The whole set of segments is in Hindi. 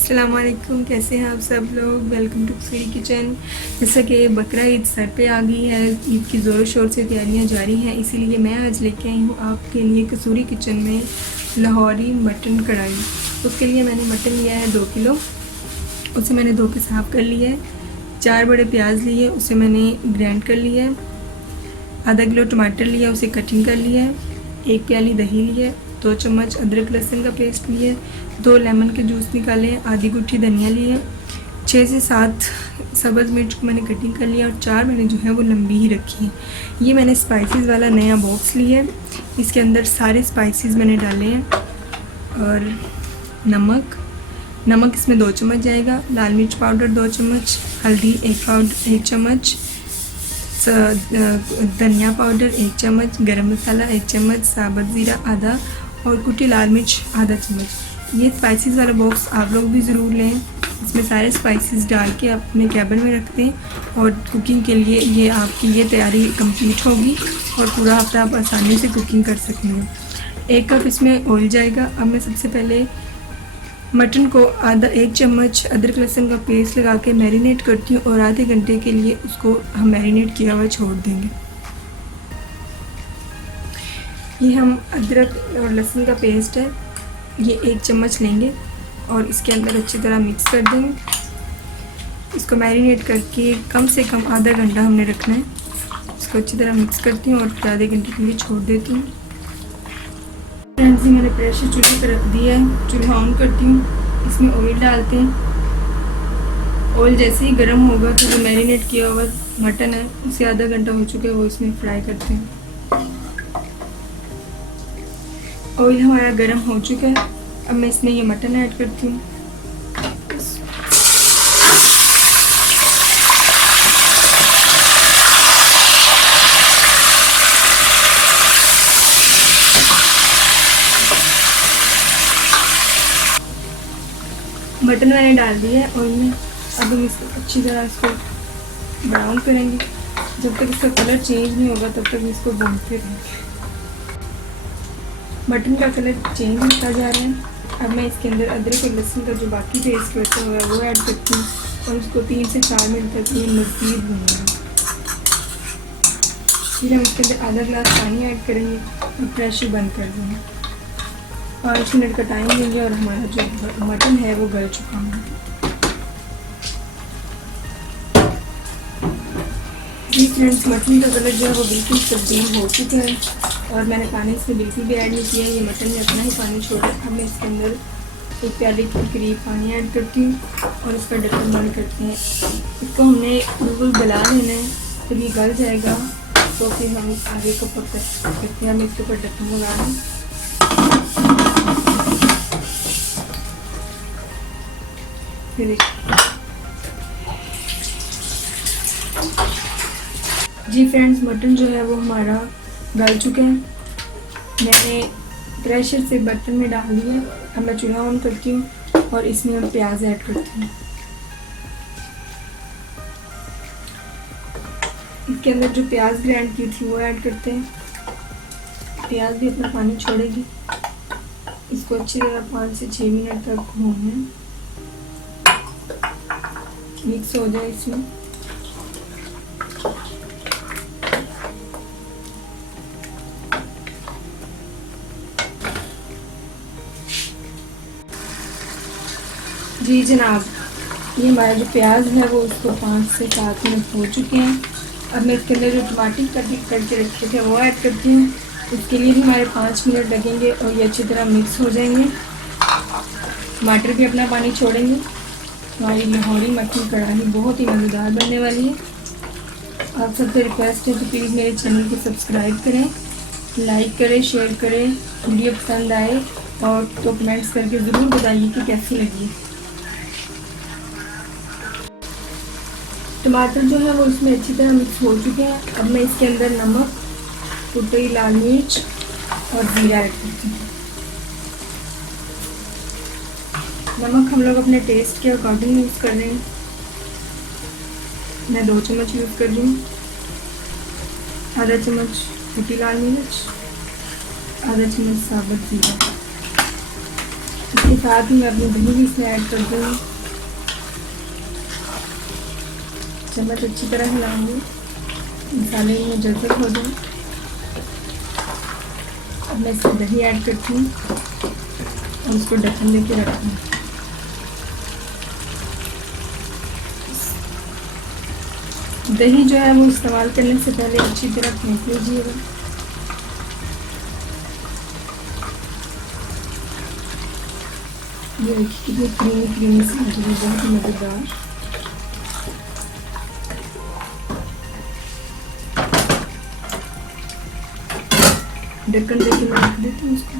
अस्सलाम वालेकुम, कैसे हैं आप सब लोग। Welcome to Kasuri kitchen. जैसा कि बकरा ईद सर पे आ गई है, ईद की ज़ोर शोर से तैयारियां जारी हैं, इसीलिए मैं आज लेके आई हूँ आपके लिए कसूरी किचन में लाहौरी मटन कढ़ाई। उसके लिए मैंने मटन लिया है 2 किलो। उसे मैंने धो के साफ़ कर लिया है। 4 बड़े प्याज लिए, उसे मैंने ग्राइंड कर लिया है। आधा किलो टमाटर लिया, उसे कटिंग कर लिया है। 1 प्याली दही ली है। 2 चम्मच अदरक लहसुन का पेस्ट लिए, 2 लेमन के जूस निकाले, आधी गुट्ठी धनिया ली है। 6 से 7 सब्ज़ मिर्च को मैंने कटिंग कर लिया और 4 मैंने जो है वो लंबी ही रखी है। ये मैंने स्पाइसेस वाला नया बॉक्स लिया है, इसके अंदर सारे स्पाइसेस मैंने डाले हैं। और नमक इसमें 2 चम्मच जाएगा, लाल मिर्च पाउडर 2 चम्मच, हल्दी 1 चम्मच, धनिया पाउडर 1 चम्मच, गरम मसाला 1 चम्मच, साबुत ज़ीरा आधा और कुटी लाल मिर्च आधा चम्मच। ये स्पाइसेस वाला बॉक्स आप लोग भी ज़रूर लें। इसमें सारे स्पाइसेस डाल के अपने कैबिन में रखते हैं और कुकिंग के लिए ये आपकी ये तैयारी कंप्लीट होगी और पूरा हफ्ता आप आसानी से कुकिंग कर सकेंगे। 1 कप इसमें ऑयल जाएगा। अब मैं सबसे पहले मटन को 1 चम्मच अदरक लहसुन का पेस्ट लगा के मैरिनेट करती हूँ और आधे घंटे के लिए उसको हम मैरिनेट किया हुआ छोड़ देंगे। ये हम अदरक और लहसुन का पेस्ट है, ये 1 चम्मच लेंगे और इसके अंदर अच्छी तरह मिक्स कर देंगे। इसको मैरिनेट करके कम से कम आधा घंटा हमने रखना है। इसको अच्छी तरह मिक्स करती हूँ और फिर आधे घंटे के लिए छोड़ देती हूँ। फ्रेंड्स, मैंने प्रेशर चूल्हे पर रख दिया है, चूल्हा ऑन करती हूँ। इसमें ऑयल डालते हैं। ऑयल जैसे ही गर्म होगा तो जो मैरिनेट किया हुआ मटन है उसे आधा घंटा हो चुका है वो इसमें फ्राई करते हैं। ऑयल हमारा गर्म हो चुका है। अब मैं इसमें ये मटन ऐड करती हूँ। मटन मैंने डाल दिया है ऑयल में। अब हम इसको अच्छी तरह इसको ब्राउन करेंगे। जब तक इसका कलर चेंज नहीं होगा तब तक इसको भूनते रहेंगे। मटन का कलर चेंज होता जा रहा है। अब मैं इसके अंदर अदरक और लहसुन का जो बाकी पेस्ट बचा हुआ है वो ऐड करती हूँ और उसको 3 से 4 मिनट तक ये मज़ीद भूनेंगे। फिर हम इसके अंदर आधा गिलास पानी ऐड करेंगे और प्रेशर बंद कर देंगे। 5 मिनट का टाइम देंगे और हमारा जो मटन है वो गल चुका है। जी फ्रेंड्स, मटन का कलर जो है वो बिल्कुल तब्दील हो चुका है और मैंने पानी इसमें बिल्कुल भी ऐड नहीं किया है। ये मटन ने अपना ही पानी छोड़ा। अब मैं इसके अंदर 1 प्याली के करीब पानी ऐड करती हूँ और इसका ढक्कन बंद करते हैं। इसको हमने बिल्कुल गला लेना है, फिर ये गल जाएगा तो फिर हम आगे को पक सकते हैं। हम इसके ऊपर ढक्कन लगा दें। फिर जी फ्रेंड्स, मटन जो है वो हमारा गल चुका है। मैंने प्रेशर से बर्तन में डाल दिया है। अब मैं चूल्हा ऑन करती हूँ और इसमें हम प्याज ऐड करती हूँ। इसके अंदर जो प्याज ग्राइंड की थी वो ऐड करते हैं। प्याज भी अपना पानी छोड़ेगी। इसको अच्छी तरह 5 से 6 मिनट तक भूनना, मिक्स हो जाए इसमें। जी जनाब, ये हमारा जो प्याज है वो उसको 5 से 7 मिनट हो चुके हैं। अब मैं इसके अंदर जो टमाटर करके रखे थे वो ऐड करती हूँ। इसके लिए भी हमारे 5 मिनट लगेंगे और ये अच्छी तरह मिक्स हो जाएंगे। टमाटर भी अपना पानी छोड़ेंगे। हमारी लाहौरी मटन कढ़ाई बहुत ही मज़ेदार बनने वाली है। आप सबसे रिक्वेस्ट है तो प्लीज़ मेरे चैनल को सब्सक्राइब करें, लाइक करें, शेयर करें। वीडियो पसंद आए और तो कमेंट्स करके ज़रूर बताइए कि कैसी लगी। टमाटर जो है वो इसमें अच्छी तरह मिक्स हो चुके हैं। अब मैं इसके अंदर नमक, कुटी लाल मिर्च और ज़ीरा ऐड करती हूँ। नमक हम लोग अपने टेस्ट के अकॉर्डिंग यूज़ कर रहे हैं। मैं 2 चम्मच यूज़ कर रही हूँ। आधा चम्मच कुटी लाल मिर्च, आधा चम्मच साबुत ज़ीरा। इसके साथ ही मैं अपनी दही भी इसमें ऐड कर दूँगी। चम्मच अच्छी तरह हिलाऊंगी, मसाले में जज़ब हो जाए। अब मैं इसमें दही ऐड करती हूँ और इसको ढक्कन देके रखती हूँ। दही जो है वो इस्तेमाल करने से पहले अच्छी तरह फेंट लीजिएगा। ये देखिए कितनी क्रीमी सी लग रही है, बहुत ही मज़ेदार। ढक्कन देके मैं रख देती हूँ उसको।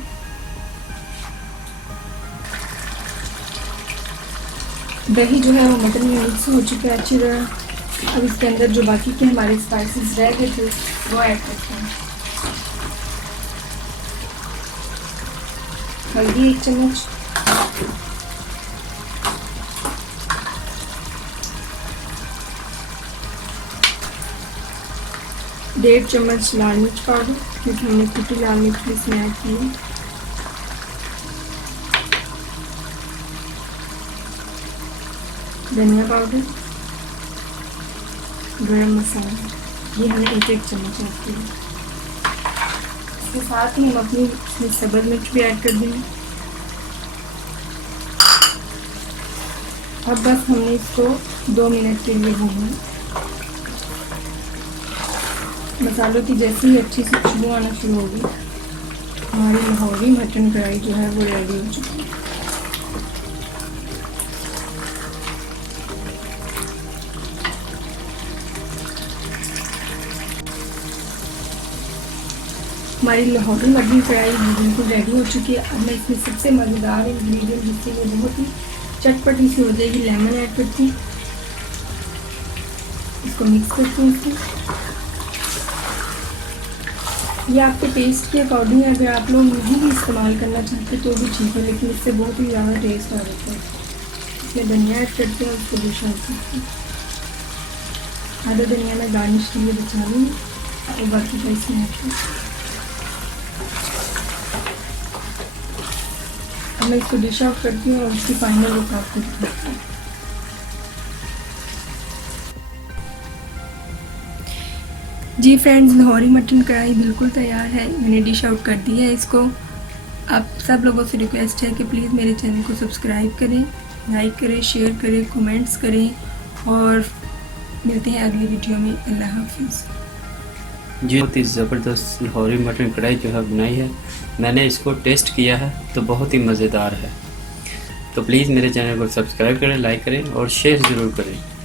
दही जो है वो मटन में मिक्स हो चुका है अच्छी तरह। अब इसके अंदर जो बाकी के हमारे स्पाइसेस रह गए थे वो ऐड करते हैं। हल्दी 1 चम्मच, डेढ़ चम्मच लाल मिर्च पाउडर, क्योंकि हमने कुटी लाल मिर्च भी इसमें ऐड की है। धनिया पाउडर, गरम मसाला, ये हमने 1 चम्मच ऐड किया। इसके साथ ही हम अपनी इसमें सब्ज़ मिर्च भी ऐड कर देंगे। अब बस हमने इसको 2 मिनट के लिए भूनना है। मसालों की जैसे ही अच्छी सी खुशबू आना शुरू होगी, हमारी लाहौरी मटन कढ़ाई जो है वो रेडी हो चुकी है। हमारी लाहौरी मटन कढ़ाई बिल्कुल रेडी हो चुकी है। अब मैं इसमें सबसे मज़ेदार इंग्रेडिएंट जिससे वो बहुत ही चटपटी सी हो जाएगी, लेमन ऐड करती हूँ। इसको मिक्स करती हूँ इसमें। ये आपके टेस्ट के अकॉर्डिंग है, अगर आप लोग नहीं भी इस्तेमाल करना चाहते तो भी ठीक है, लेकिन इससे बहुत ही ज़्यादा टेस्ट आ जाता है। इसमें धनिया ऐड करते हैं, उसको डिश आउट करते हैं। आधा धनिया मैं गार्निश के लिए बचा लूँगी और बाकी का इसमें ऐड करते हैं। अब मैं इसको डिश आउट करती हूँ और उसकी फाइनल लुक आपको दिखाती हूँ। जी फ्रेंड्स, लाहौरी मटन कढ़ाई बिल्कुल तैयार है। मैंने डिश आउट कर दिया है इसको। आप सब लोगों से रिक्वेस्ट है कि प्लीज़ मेरे चैनल को सब्सक्राइब करें, लाइक करें, शेयर करें, कमेंट्स करें और मिलते हैं अगली वीडियो में। अल्लाह हाफिज़। जी, बहुत ही ज़बरदस्त लाहौरी मटन कढ़ाई जो है बनाई है, मैंने इसको टेस्ट किया है तो बहुत ही मज़ेदार है। तो प्लीज़ मेरे चैनल को सब्सक्राइब करें, लाइक करें और शेयर ज़रूर करें।